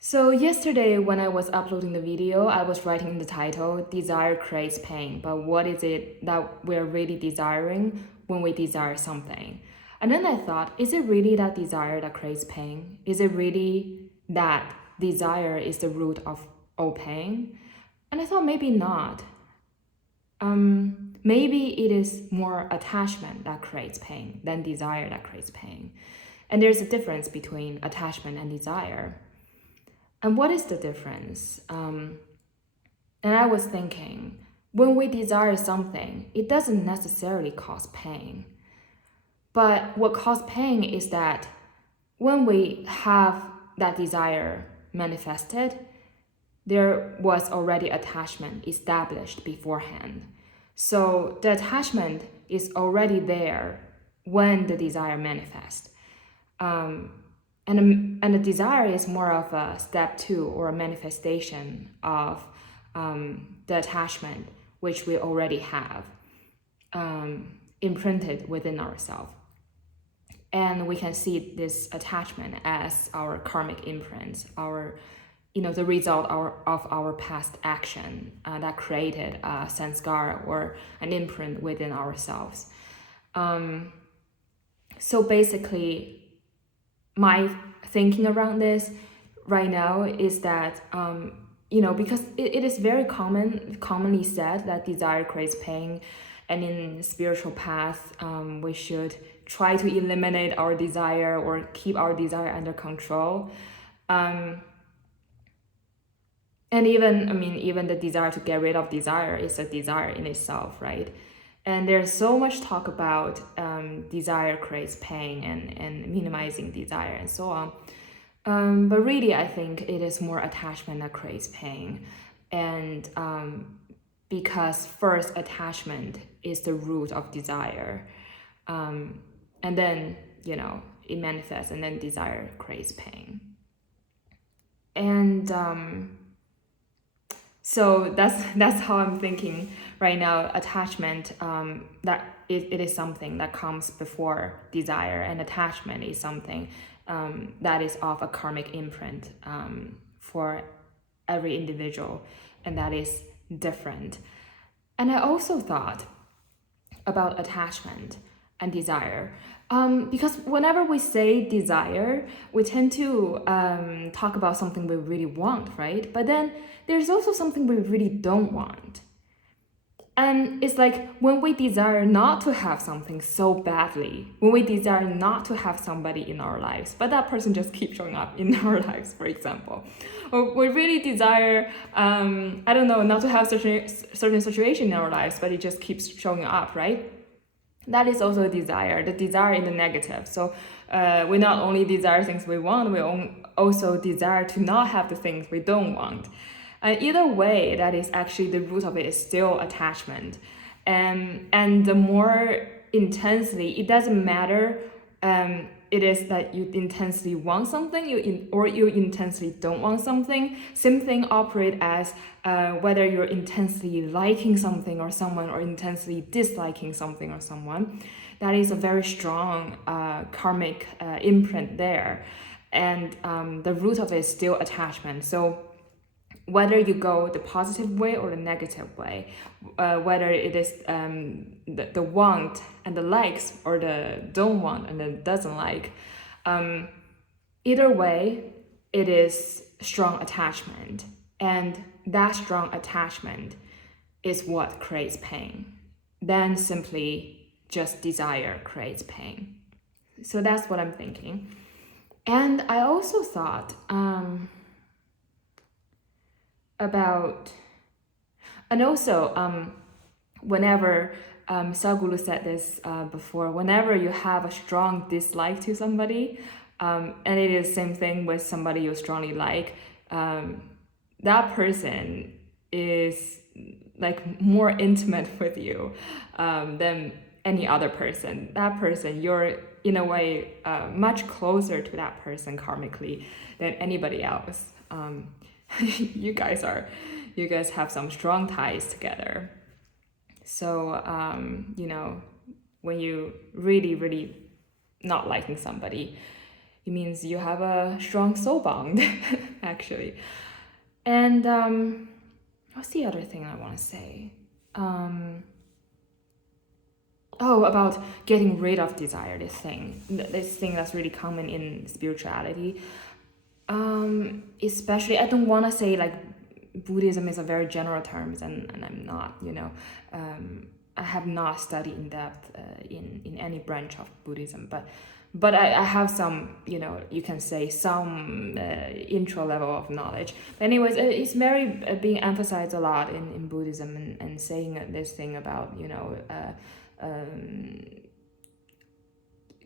So yesterday when I was uploading the video, I was writing in the title, Desire Creates Pain, but what is it that we're really desiring when we desire something? And then I thought, is it really that desire that creates pain? Is it really that desire is the root of all pain? And I thought maybe not. Maybe it is more attachment that creates pain than desire that creates pain. And there's a difference between attachment and desire. And what is the difference? And I was thinking, when we desire something, it doesn't necessarily cause pain. But what causes pain is that when we have that desire manifested, there was already attachment established beforehand. So the attachment is already there when the desire manifests. And the desire is more of a step two or a manifestation of the attachment which we already have imprinted within ourselves. And we can see this attachment as our karmic imprints, the result of our past action that created a sanskara or an imprint within ourselves. So basically, my thinking around this right now is that, because it is very commonly said that desire creates pain, and in spiritual path, we should try to eliminate our desire or keep our desire under control. And even the desire to get rid of desire is a desire in itself, right? And there's so much talk about desire creates pain and minimizing desire and so on. But really, I think it is more attachment that creates pain. And because first, attachment is the root of desire. And then, it manifests, and then desire creates pain. And so that's how I'm thinking right now. Attachment, that it is something that comes before desire, and attachment is something that is of a karmic imprint for every individual, and that is different. And I also thought about attachment and desire. Because whenever we say desire, we tend to talk about something we really want, right? But then there's also something we really don't want. And it's like when we desire not to have something so badly, when we desire not to have somebody in our lives, but that person just keeps showing up in our lives, for example. Or we really desire, not to have certain situation in our lives, but it just keeps showing up, right? That is also a desire, the desire in the negative. So we not only desire things we want, we also desire to not have the things we don't want. And either way, that is actually the root of it is still attachment. And the more intensely, it doesn't matter, it is that you intensely want something or you intensely don't want something. Same thing operate as whether you're intensely liking something or someone or intensely disliking something or someone. That is a very strong karmic imprint there. And the root of it is still attachment. So whether you go the positive way or the negative way, whether it is the want and the likes or the don't want and the doesn't like, either way, it is strong attachment. And that strong attachment is what creates pain. Then simply just desire creates pain. So that's what I'm thinking. And I also thought, whenever Sadhguru said this before, whenever you have a strong dislike to somebody, and it is the same thing with somebody you strongly like, that person is like more intimate with you than any other person. That person, you're in a way much closer to that person karmically than anybody else. You guys have some strong ties together. So, when you really, really not liking somebody, it means you have a strong soul bond, actually. And what's the other thing I want to say? About getting rid of desire, this thing that's really common in spirituality. Especially, I don't want to say like Buddhism is a very general terms, and I'm not, I have not studied in depth in any branch of Buddhism, but I have some, you can say some intro level of knowledge. But anyways, it's very being emphasized a lot in Buddhism, and saying this thing about,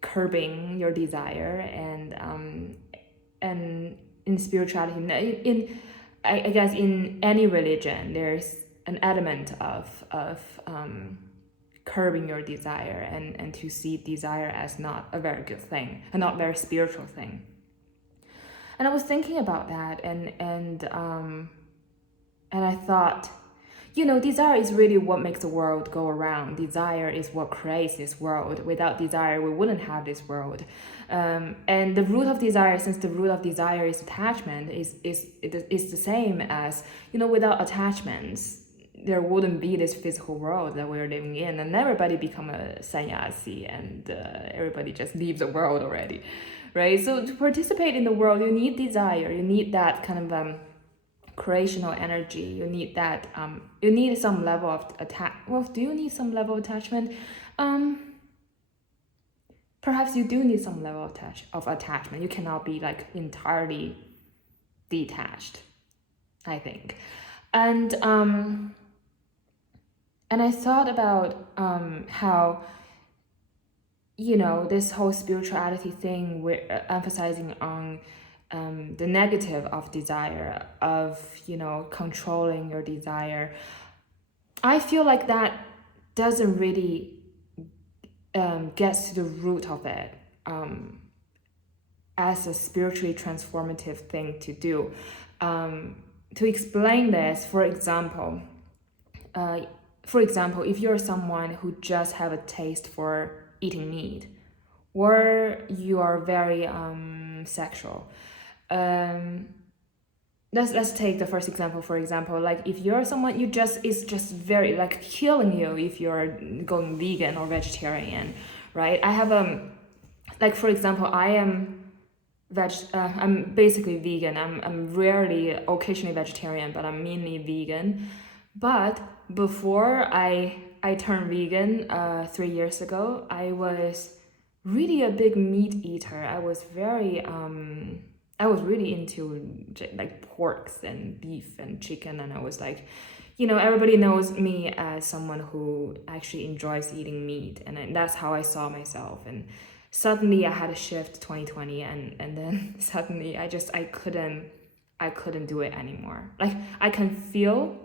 curbing your desire, and in spirituality, I guess in any religion, there's an element of curbing your desire, and to see desire as not a very good thing, a not very spiritual thing. And I was thinking about that, and I thought, desire is really what makes the world go around. Desire is what creates this world. Without desire, we wouldn't have this world. And the root of desire, since the root of desire is attachment, is the same as, without attachments, there wouldn't be this physical world that we're living in, and everybody become a sannyasi, and everybody just leaves the world already, right? So to participate in the world, you need desire. You need that kind of creational energy. You need that. You need some level of do you need some level of attachment? Perhaps you do need some level of attachment. You cannot be like entirely detached, I think. And I thought about how, this whole spirituality thing, we're emphasizing on the negative of desire, of, controlling your desire. I feel like that doesn't really gets to the root of it as a spiritually transformative thing to do. To explain this, for example, if you're someone who just have a taste for eating meat, or you are very sexual, let's take the first example. For example, like if you're someone it's just very like killing you if you're going vegan or vegetarian, right? I have like for example, I am I'm basically vegan. I'm rarely, occasionally vegetarian, but I'm mainly vegan. But before I turned vegan 3 years ago, I was really a big meat eater. I was really into like porks and beef and chicken, and I was like, everybody knows me as someone who actually enjoys eating meat, and that's how I saw myself. And suddenly I had a shift 2020, and then suddenly I couldn't do it anymore. Like I can feel,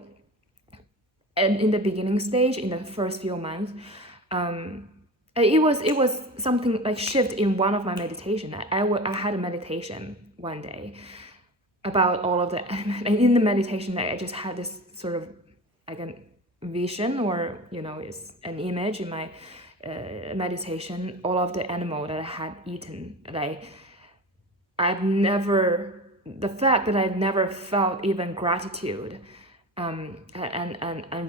and in the beginning stage, in the first few months, it was something like shift in one of my meditation. I had a meditation one day about all of the, and in the meditation I just had this sort of like a vision, or is an image in my meditation, all of the animal that I had eaten, that the fact that I've never felt even gratitude and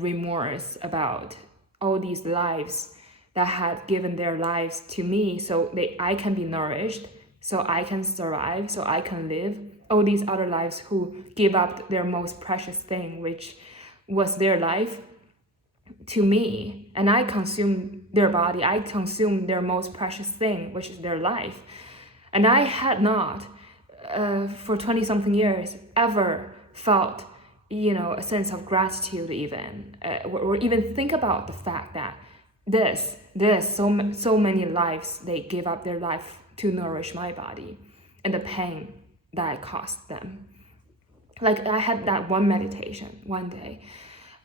remorse about all these lives that had given their lives to me, so I can be nourished, so I can survive, so I can live. All these other lives who give up their most precious thing, which was their life, to me, and I consume their body, I consume their most precious thing, which is their life. And I had not, for 20-something years, ever felt, a sense of gratitude even, or even think about the fact that so many lives, they give up their life to nourish my body, and the pain that I caused them. Like I had that one meditation one day,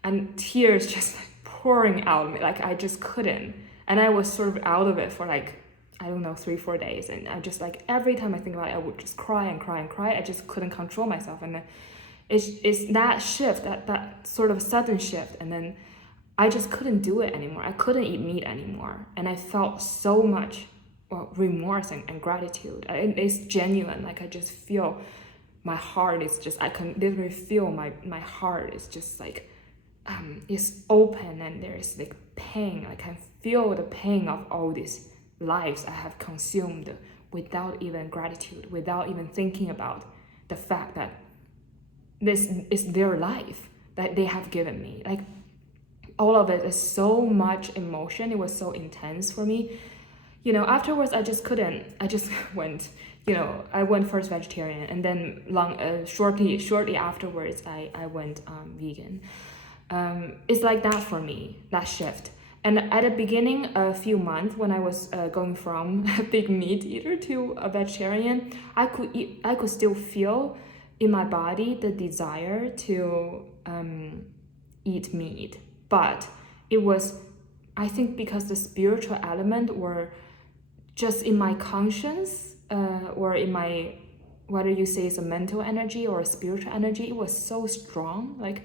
and tears just pouring out of me, like I just couldn't. And I was sort of out of it for like, I don't know, 3-4 days. And I just like, every time I think about it, I would just cry and cry and cry. I just couldn't control myself. And it's that shift, that sort of sudden shift. And then I just couldn't do it anymore. I couldn't eat meat anymore. And I felt so much remorse and gratitude. It's genuine. Like I just feel my heart is just, I can literally feel my heart is just like it's open, and there's like pain. I can feel the pain of all these lives I have consumed without even gratitude, without even thinking about the fact that this is their life that they have given me. Like all of it is so much emotion. It was so intense for me. Afterwards I just couldn't. I just went. I went first vegetarian, and then shortly afterwards I went vegan. It's like that for me, that shift. And at the beginning, a few months when I was going from a big meat eater to a vegetarian, I could still feel in my body the desire to eat meat. But it was, I think, because the spiritual element were just in my conscience, or in my, whether you say it's a mental energy or a spiritual energy, it was so strong. Like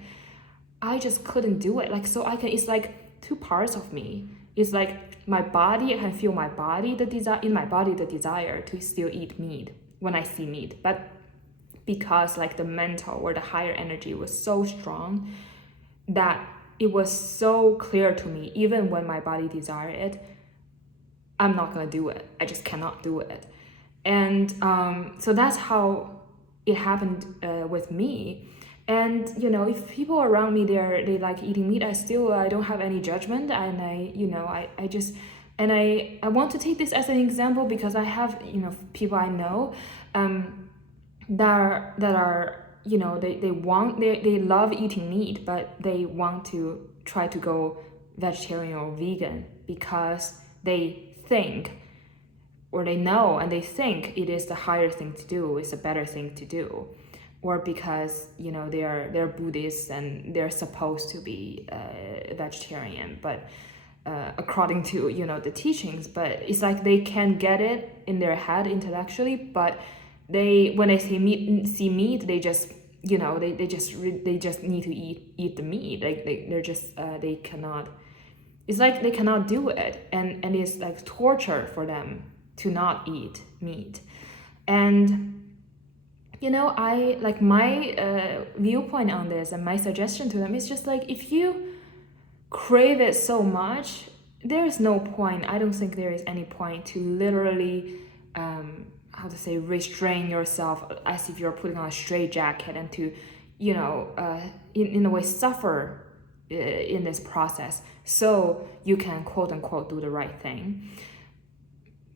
I just couldn't do it. Like, so it's like two parts of me. It's like my body, I can feel my body, the desire to still eat meat when I see meat. But because like the mental or the higher energy was so strong that it was so clear to me, even when my body desired it, I'm not gonna do it. I just cannot do it. And so that's how it happened with me. And if people around me they like eating meat, I don't have any judgment, and I just, and I want to take this as an example because I have people I know that are they love eating meat, but they want to try to go vegetarian or vegan because they think, or they know and they think it is the higher thing to do, it's a better thing to do, or because they're Buddhists and they're supposed to be vegetarian, but according to the teachings. But it's like they can get it in their head intellectually, but when they see meat, they just they just need to eat the meat. Like they're just they cannot. It's like they cannot do it, and it's like torture for them to not eat meat. And I like my viewpoint on this, and my suggestion to them is just like, if you crave it so much, there is no point. I don't think there is any point to literally restrain yourself as if you're putting on a straitjacket, and to in a way suffer in this process so you can quote unquote do the right thing,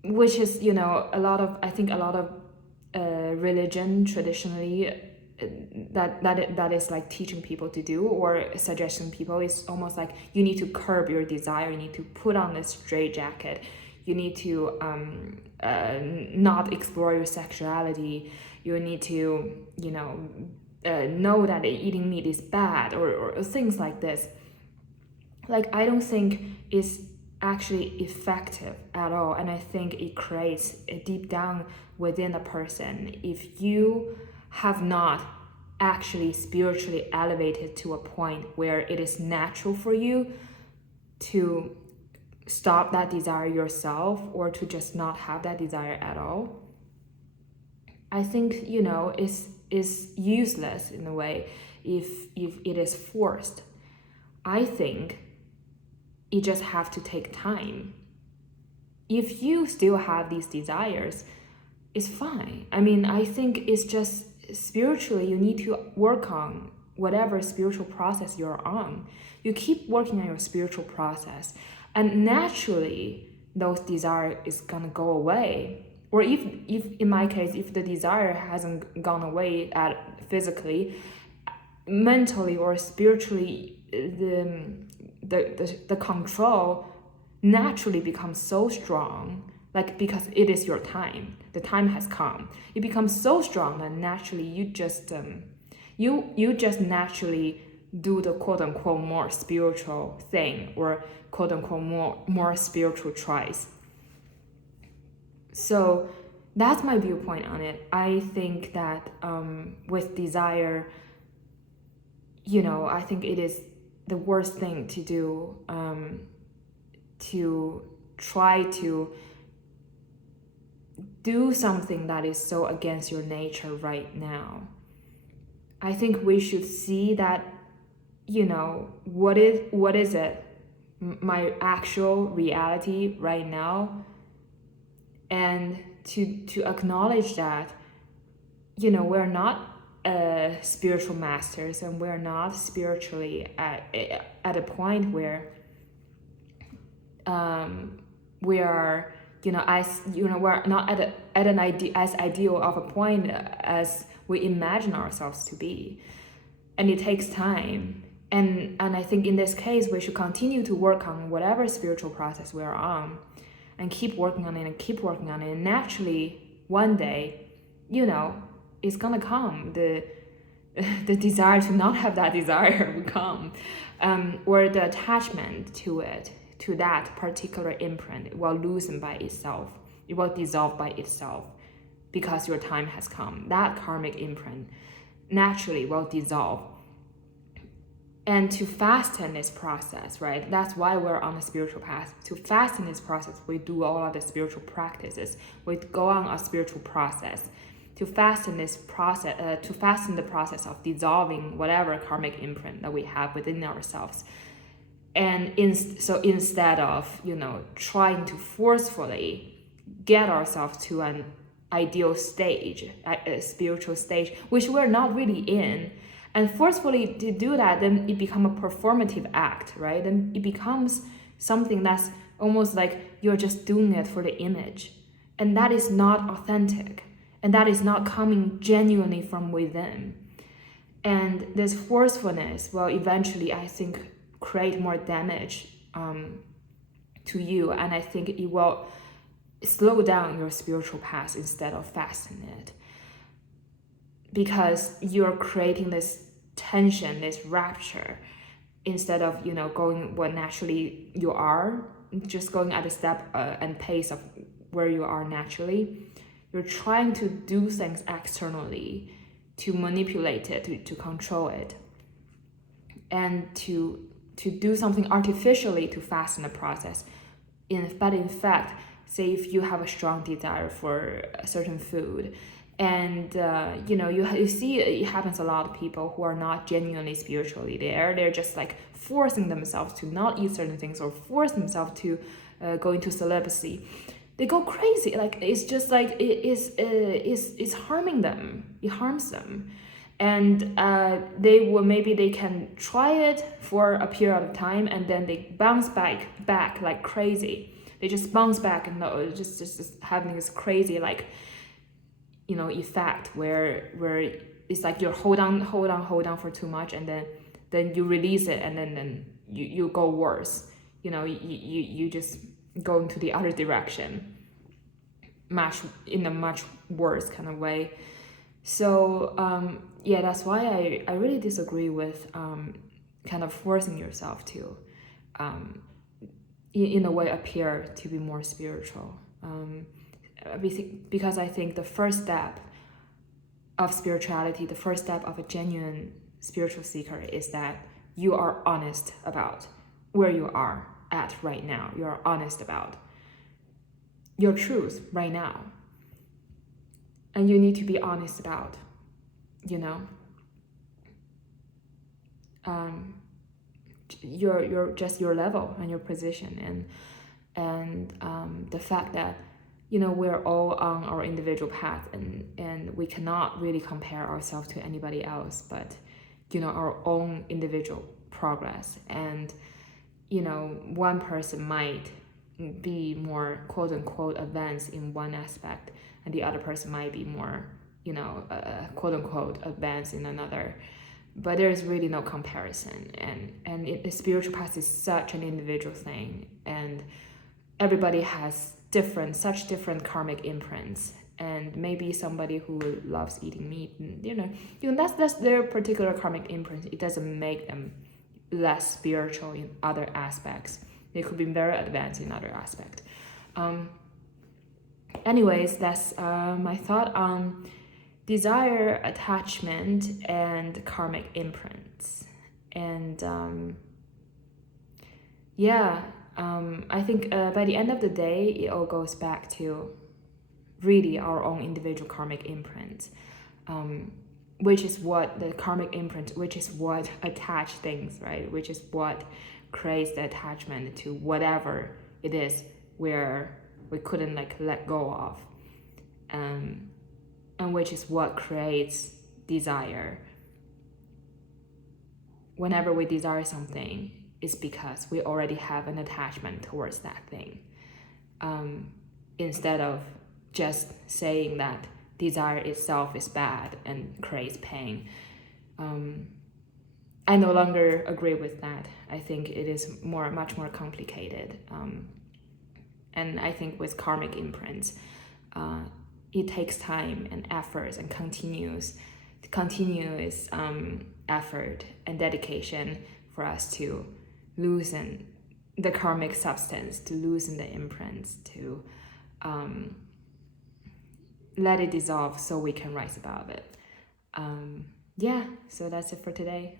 which is a lot of religion traditionally that is like teaching people to do, or suggesting people. Is almost like you need to curb your desire, you need to put on this straitjacket, you need to not explore your sexuality, you need to know that eating meat is bad, or things like this. Like I don't think it's actually effective at all, and I think it creates deep down within a person, if you have not actually spiritually elevated to a point where it is natural for you to stop that desire yourself, or to just not have that desire at all. I think it's useless in a way if it is forced. I think it just have to take time. If you still have these desires, it's fine. I mean, I think it's just spiritually you need to work on whatever spiritual process you're on. You keep working on your spiritual process, and naturally those desires is gonna go away. Or if in my case, if the desire hasn't gone away physically, mentally or spiritually, the control naturally becomes so strong, like because it is your time, the time has come, it becomes so strong that naturally you just you just naturally do the quote unquote more spiritual thing, or quote unquote more spiritual choice. So that's my viewpoint on it. I think that with desire, I think it is the worst thing to do, to try to do something that is so against your nature right now. I think we should see that, what is it, my actual reality right now, and to acknowledge that, we're not spiritual masters, and we're not spiritually at a point where we are, we're not at an as ideal of a point as we imagine ourselves to be, and it takes time. And I think in this case, we should continue to work on whatever spiritual process we are on, and keep working on it and keep working on it. And naturally, one day, it's gonna come. The desire to not have that desire will come, or the attachment to it, to that particular imprint, will loosen by itself. It will dissolve by itself, because your time has come. That karmic imprint naturally will dissolve. And to fasten this process, right? That's why we're on the spiritual path. To fasten this process, we do all of the spiritual practices. We go on a spiritual process to fasten this process, to fasten the process of dissolving whatever karmic imprint that we have within ourselves. And so instead of, trying to forcefully get ourselves to an ideal stage, a spiritual stage, which we're not really in, and forcefully to do that, then it becomes a performative act, right? Then it becomes something that's almost like you're just doing it for the image. And that is not authentic. And that is not coming genuinely from within. And this forcefulness will eventually, I think, create more damage to you. And I think it will slow down your spiritual path instead of fasten it. Because you're creating this tension, this rapture, instead of, going what naturally you are, just going at the step and pace of where you are naturally. You're trying to do things externally to manipulate it, to control it, and to do something artificially to fasten the process. But in fact, say if you have a strong desire for a certain food, and you see it happens a lot of people who are not genuinely spiritually there. They're just like forcing themselves to not eat certain things, or force themselves to go into celibacy. They go crazy. Like, it's just like it's harming them. It harms them, and maybe they can try it for a period of time, and then they bounce back like crazy. They just bounce back, and just having this crazy effect where it's like you're hold on for too much, and then you release it, and then you go worse. You just go into the other direction, in a much worse kind of way. So that's why I really disagree with kind of forcing yourself to in a way appear to be more spiritual. Because I think the first step of spirituality, the first step of a genuine spiritual seeker, is that you are honest about where you are at right now. You are honest about your truth right now. And you need to be honest about, your level and your position, and the fact that we're all on our individual path, and we cannot really compare ourselves to anybody else, but our own individual progress. And one person might be more quote unquote advanced in one aspect, and the other person might be more quote unquote advanced in another. But there's really no comparison, and the spiritual path is such an individual thing, and everybody has such different karmic imprints. And maybe somebody who loves eating meat, and that's their particular karmic imprint. It doesn't make them less spiritual in other aspects. They could be very advanced in other aspects. Anyways, that's my thought on desire, attachment, and karmic imprints. And I think by the end of the day, it all goes back to really our own individual karmic imprints, which is what the karmic imprint, which is what attach things, right? Which is what creates the attachment to whatever it is where we couldn't like let go of, and which is what creates desire. Whenever we desire something, it's because we already have an attachment towards that thing. Instead of just saying that desire itself is bad and creates pain. I no longer agree with that. I think it is much more complicated. And I think with karmic imprints, it takes time and efforts and continuous effort and dedication for us to loosen the karmic substance, to loosen the imprints, to let it dissolve so we can rise above it. Yeah, so that's it for today.